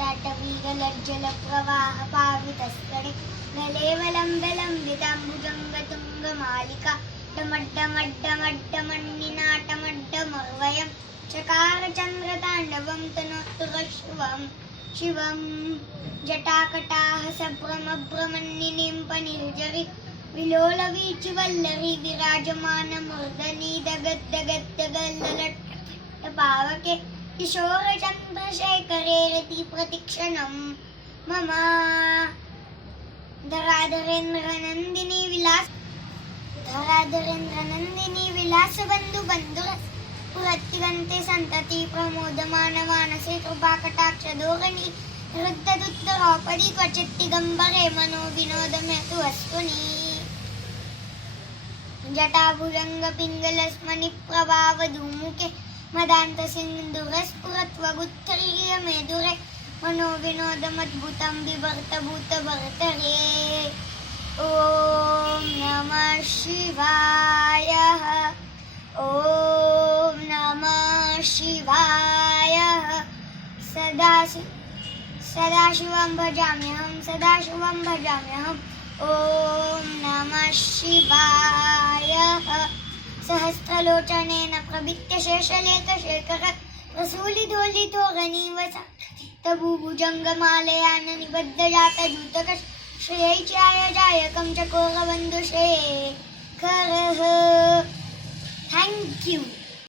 ताटवीगलज्जलप्रवाहपावितस्तरे गलेवलम्बिताम्बुजङ्गतुङ्गमालिका डमड्डमड्डमड्डमण्डिनाटमड्डमर्वयं चकारचन्द्रताण्डवं तनोतु शिवं जटाकटाहसभ्रमभ्रमन्निनीं पनिर्जरि विलोलवीचिवल्लरी विराजमानमूर्धनि दगद्दगद्दगल्ललट्टपावके किशोरचन्द्रशेखरे रतिप्रतिक्षणं मम धराधरेन्द्रनन्दिनी विलासबन्धु पुरत्तिगन्ते सन्तति प्रमोदमानमानसे कृपाकटाक्षधोरणी रुद्धदुत्तरोपरि क्वचित् दिगम्बरे मनोविनोदमेतु वस्तुनि जटाभुजङ्गपिङ्गलस्मनिप्रभावधूमुके मदान्तसिन्धुरस्फुरत्वगुत्थरीयमेदुरे मनोविनोदमद्भुतं बिभर्तभूतभर्तरे ॐ नमः शिवाय ॐ नमः शिवाय सदाशिवं भजाम्यहं ॐ नमः शिवाय सहस्रलोचनेन प्रभित्य शेषलेखशेखर रसूलिधोलिधोरणीवसाभुभुजङ्गमालयान निबद्धजातजूतक श्रेयैचायजायकं चकोरबन्धुशेखरः. Thank you.